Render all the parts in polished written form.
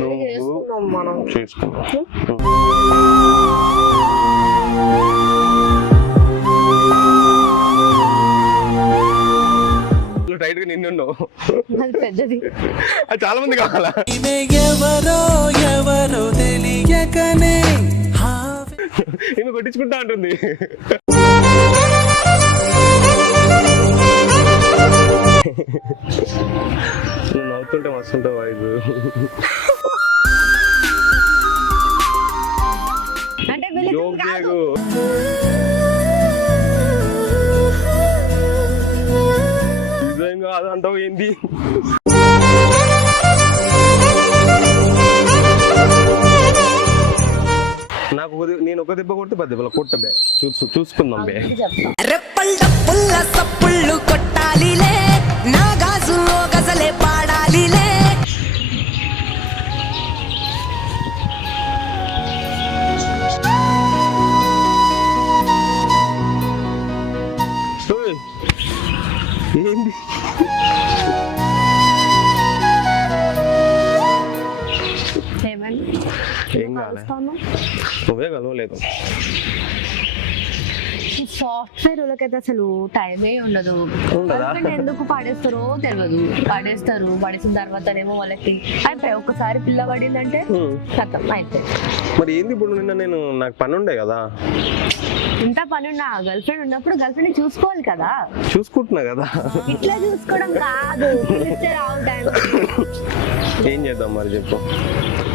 నువ్వు చేసుకున్నావు. టైట్ గా నిన్నున్నావు, పెద్దది అది చాలా మంది కావాలా? ఎవరో తెలియకనే ఈమె కొట్టించుకుంటా అంటుంది. నువ్వు నవ్వుతుంటే మస్తుంటావు వాయిస్. అంటే నిజం కాదు అంటావు ఏంటి? నాకు నేను ఒక దెబ్బ కొట్టి 10 దెబ్బలు కొట్టబే, చూసుకుందాం బే. కొట్టాలిలే నా గాజులో గజలే పాడాలిలే. ఏంది ఏం కాలే, నువ్వే కలవలేదు. సాఫ్ట్వేర్ వాళ్ళకైతే అసలు టైమే ఉండదు. ఎందుకు పాడేస్తారో తెలియదు. పడేసిన తర్వాతనేమో వాళ్ళకి అయిపోయి ఒక్కసారి పిల్ల పడిందంటే ఖతం అయిపోయి. మరి ఏంది ఇప్పుడు నేను నాకు పని ఉండే కదా, ఇంత పని ఉన్నా గర్ల్ ఫ్రెండ్ ఉన్నప్పుడు గర్ల్ ఫ్రెండ్ చూసుకోవాలి కదా. చూసుకుంటున్నా కదా. ఇట్లా చూసుకోవడం కాదు, ఏం చేద్దాం మరి చెప్పు.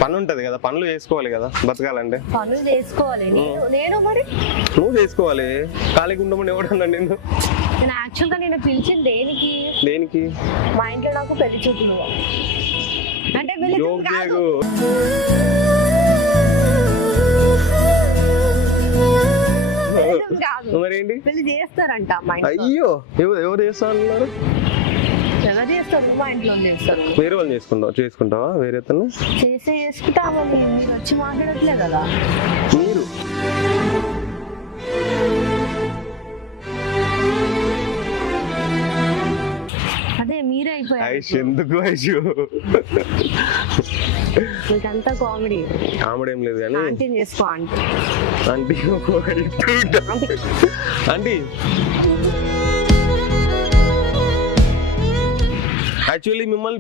పని ఉంటది కదా, పనులు చేసుకోవాలి కదా బతకాలంటే. పనులు చేసుకోవాలి నేను మరి నువ్వు చేసుకోవాలి. ఖాళీగా ఉండమని ఎవడన్నా నిన్ను? నేను యాక్చువల్గా నేను పిలిచింది దేనికి? మా ఇంట్లో నాకు పెళ్లి చూపులు అంటే మరేంటి పెళ్లి చేస్తారంట మా ఇంట్లో. అయ్యో ఎవరు చేస్తారు? ఎవరు చేస్తారు? మా ఇంట్లో చేస్తారు. వేరే వాళ్ళు చేసుకుంటావా? వేరే అతను చేసుకుంటావా? మీరు వచ్చి మాట్లాడట్లే కదా. మీరు అదే మీరే అయిపోయారు. ఎందుకు మీకంతా కామెడీ ఏం లేదు కానీ ఆంటీ చేసుకో. ఆంటీ యాక్చువల్లీ మిమ్మల్ని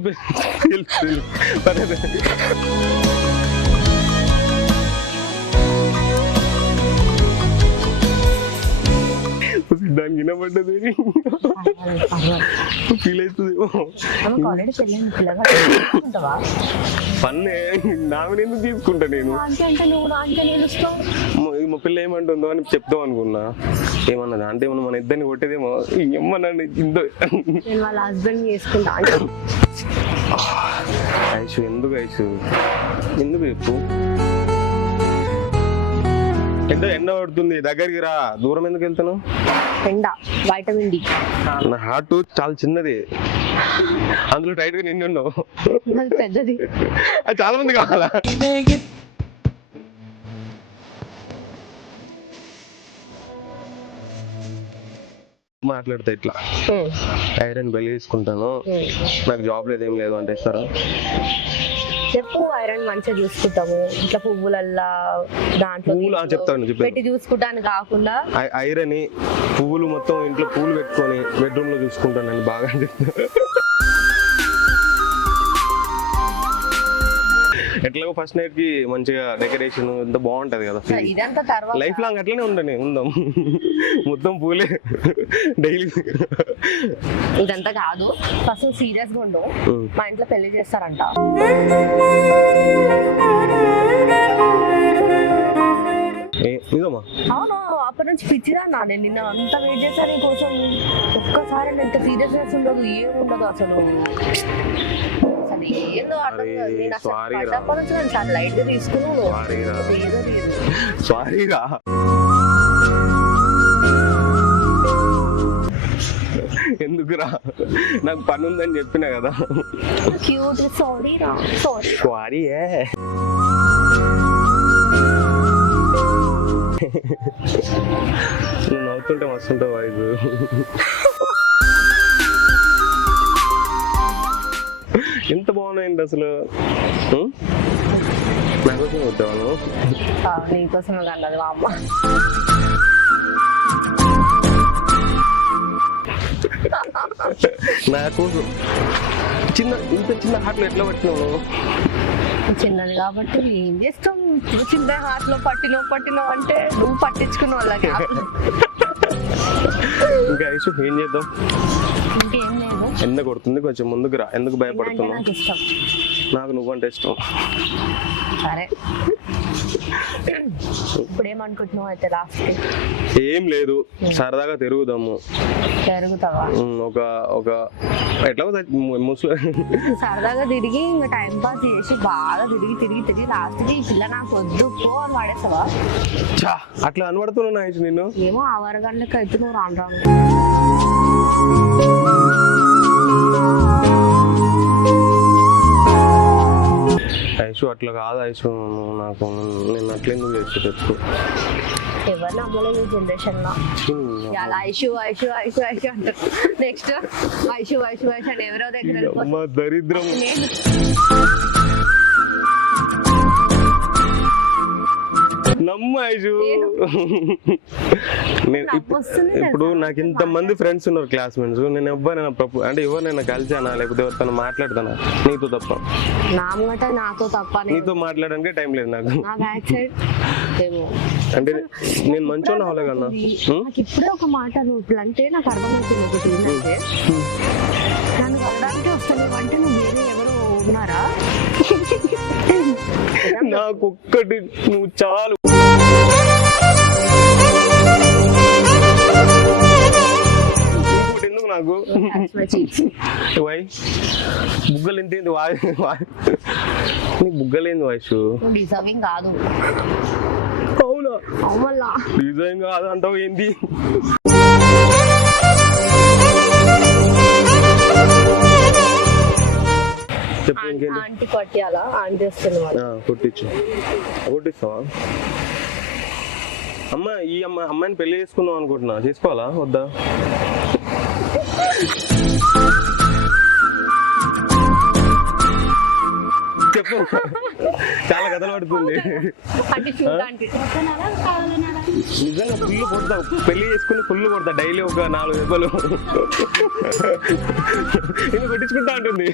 దానికి వినపడ్డది ఫీల్ అవుతుందేమో. పన్నే నామిని ఎందుకు తీసుకుంటా నేను? మా పిల్ల ఏమంటుందో అని చెప్తాం అనుకున్నా. ఏమన్నది అంటే ఏమన్నా మన ఇద్దరిని కొట్టేదేమో ఏమన్నాండి. వాళ్ళ హస్బెండ్ చేసుకుంటా. ఐషు ఎందుకు చెప్పు. ఎండ పడుతుంది, దగ్గరికి రా. దూరం ఎందుకు వెళ్తాను? ఎండ వైటమిన్ డి. నా హార్ట్ చాలా చిన్నది, అందులో టైట్ గా నిన్నున్నావు. పెద్దది, అది చాలా మంది కావాలా? మాట్లాడితే ఇట్లా ఐరన్ పెళ్లి తీసుకుంటాను, నాకు జాబ్ లేదు ఏం లేదు అంటే ఇస్తారా? చెప్పు. ఐరన్ మంచిగా చూసుకుంటాము, ఇట్లా పువ్వులల్లా దాంట్లో పెట్టి చూసుకుంటాను కాకుండా ఐరన్ పువ్వులు మొత్తం ఇంట్లో పూలు పెట్టుకొని బెడ్రూమ్ లో చూసుకుంటానండి బాగా. ఎట్లాగో ఫస్ట్ నైట్ కి మంచిగా డెకరేషన్ ఎంత బాగుంటది కదా. లైఫ్ లాంగ్ అట్లనే ఉందాం. మొత్తం పూలే డైలీ. ఇదంతా కాదు, ఫస్ట్ సీరియస్ గా ఉండు. మా ఇంట్లో పెళ్లి చేస్తారంట. అవును, అప్పటి నుంచి పిచ్చిదా నేను నిన్న అంత వెయిట్ చేశాను నీ కోసం. ఒక్కసారి ఎంత సీరియస్నెస్ ఉండదు, ఏముండదు అసలు. ఏందో అర్థం కాదు. నేను అసలు అప్పటి నుంచి నేను చాలా లైట్ గా తీసుకున్నాను. సారీరా. ఎందుకురా, నాకు పని ఉందని చెప్పినా కదా. క్యూట్. సారీరా. సారీ. నువ్వు నవ్వుతుంటే మస్తుంటావు వాయిస్. ఎంత బాగున్నాయండి అసలు. నాకోసం కొట్టాను. నీకోసమే కన్నది మా అమ్మ. నాకు ఇంత చిన్న హార్ట్లో ఎట్లా పట్టినావు? చిన్నది కాబట్టి ఏం చేస్తాం, చిన్న హార్ట్ లో పట్టినవు అంటే నువ్వు పట్టించుకున్న వాళ్ళకి. ఇంకా ఐసు ఏం చేద్దాం? ఇంకేం లేదు. ఎండ కొడుతుంది, కొంచెం ముందుకు రా. ఎందుకు భయపడుతున్నావు? నాకు ఇష్టం. నాకు నువ్వంటే ఇష్టం. సరే ఇప్పుడు ఏమనుకుంటున్నావు అయితే లాస్ట్? ఏం లేదు, సరదాగా తిరుగుదాము. జరుగుతావా? ఒక ఎట్లా ముస్లిం సరదాగా తిరిగి ఇంకా టైం పాస్ చేసి బాగా తిరిగి లాస్ట్ కి ఈ పిల్ల నాకు వద్దు పో అని వాడేస్తావా? అట్లా అనబడుతున్నా నిన్ను. ఏమో ఆ వరగంటకి అయితే నువ్వు రాను. ఐసు అట్లా కాదు ఐసు, నాకు నేను అట్లే నువ్వు చేసి చెప్పు. ఎవరు నమ్మలేదు ఈ జనరేషన్ లో. ఇలా ఐషు అంటారు. నెక్స్ట్ ఐషు అని ఎవరో దగ్గర దరిద్రం. నమ్ము ఐషు. ఇప్పుడు నాకు ఇంతమంది ఫ్రెండ్స్ ఉన్నారు, క్లాస్మేట్స్. నేను ఎవరైనా అంటే ఎవరినైనా కలిసానా లేకపోతే ఎవరితో మాట్లాడతానా? నీతో తప్ప. నాతో తప్ప. నీతో మాట్లాడడానికి టైం లేదు నాకు. అంటే నేను మంచోళ్ళ అవ్వలే కన్నా. నాకు ఇప్పుడే ఒక మాట నువ్వు ఇప్పుడు అంటే నాకు అర్థమవుతుంది. ఒకటి ఏంటంటే నన్ను కలడానికి వస్తాను అంటే నువ్వు వేరే ఎవరు ఉన్నారా? నాకు ఒక్కటి నువ్వు చాలు. ఎందుకు నాకు వై బుగ్గలు ఎంత నీ బుగ్గలేంది వయసు? డిజర్వింగ్ కాదు. అవునా? అవుమల్లా డిజైన్ కాదు అంటావు ఏంది? ఆంటీ కొట్టాలా? ఆంటీ వస్తుంది. కొట్టిస్తావా? ఈ అమ్మాయిని పెళ్లి చేసుకుందాం అనుకుంటున్నా, చేసుకోవాలా వద్దా? చెప్పు, చాలా కథలు పడుతుంది. నిజంగా ఫుల్ కొడతా, పెళ్లి చేసుకుని ఫుల్ కొడతా. డైలీ ఒక 4 దెబ్బలు ఇది కొట్టించుకుంటా ఉంటుంది.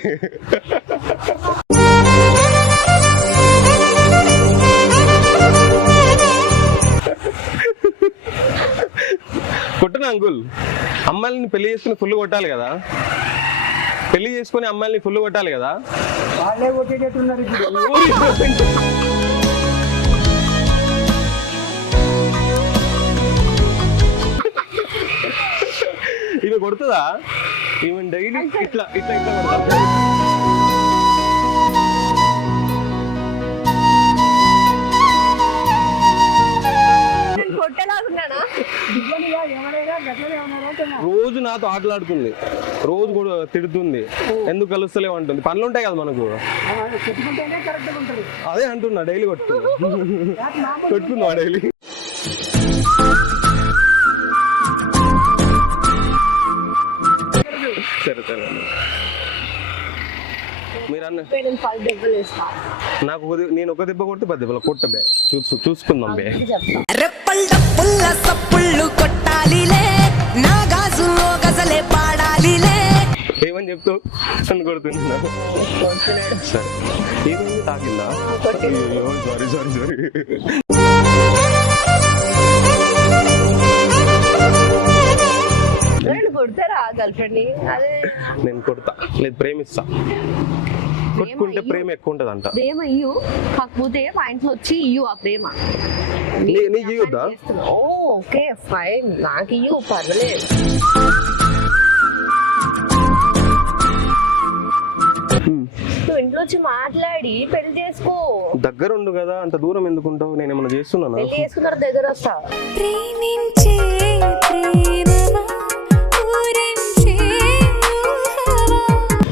కొట్టనా అంకుల్? అమ్మాయిని పెళ్లి చేసుకుని ఫుల్ కొట్టాలి కదా? పెళ్లి చేసుకుని అమ్మాయిని ఫుల్ కొట్టాలి కదా? ఈమె కొడుతుందా? ఈమె డైలీ ఇట్లా కొడతా. రోజు నాతో ఆటలాడుతుంది, రోజు కూడా తిడుతుంది. ఎందుకు కలుస్తలేవు అంటుంది. పనులు ఉంటాయి కదా మనకు. అదే అంటున్నా, డైలీ కొట్టుకుందా డైలీ. సరే సరే మీరు అన్న నాకు నేను ఒక దెబ్బ కొడితే 10 దెబ్బలు కొట్టబే. చూసుకుందాం బే. ఏమని చెప్తావు? నన్ను కొడుతున్నా. సరే ఏమైంది? తాకిందా? సారీ. కొడతారా గర్ల్ ఫ్రెండ్? అదే నేను కొడతా, లేదు ప్రేమిస్తా. కొట్టుకుంటే ప్రేమ ఎక్కువ ఉంటది అంట. ప్రేమ ఇయ్యు, కాకపోతే మా ఇంట్లో వచ్చి ఇయ్యు ఆ ప్రేమ. నీకు ఇయ్యొద్దా? ఓకే ఫైన్, నాకు ఇయ్యు, పర్వాలేదు. నువ్వు ఇంట్లో వచ్చి మాట్లాడి పెళ్లి చేసుకో. దగ్గర ఉండు కదా, అంత దూరం ఎందుకుంటావు? నేను ఏమన్నా చేస్తున్నానా? పెళ్లి చేసుకున్న దగ్గర వస్తా.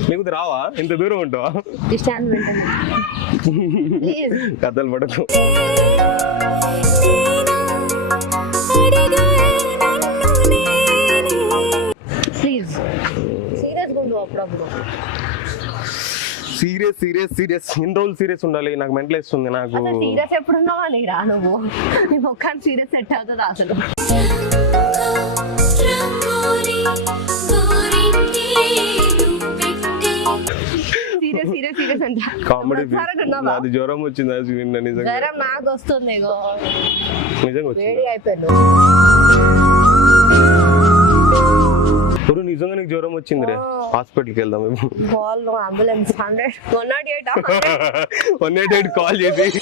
నీకు రావా? ఇంత దూరం ఉంటావా? కథలు పడకు. ప్లీజ్ సీరియస్గా ఉండు అప్పుడప్పుడు. సీరియస్ సీరియస్ సీరియస్ ఇన్ని రోజులు సీరియస్ ఉండాలి, నాకు మెంటల్ వేస్తుంది నాకు. అసలు సీరియస్ ఎప్పుడున్నావా నీ రా నువ్వు, నీ మొక్కాన్ని సీరియస్ సెట్ అవుతుంది అసలు. సీరియస్ సీరియస్ సీరియస్ అంట. కామెడీ నాది జ్వరం వచ్చింది అది నిన్న నిజంగా. జ్వరం నాకు వస్తుంది ఇగో, నిజంగా వచ్చింది. వేడి అయిపోయింది. ఇప్పుడు నిజంగా నీకు జ్వరం వచ్చింది రే, హాస్పిటల్కి వెళ్దాం మేము. కాల్ అంబులెన్స్ 100 108 188 కాల్ చేసి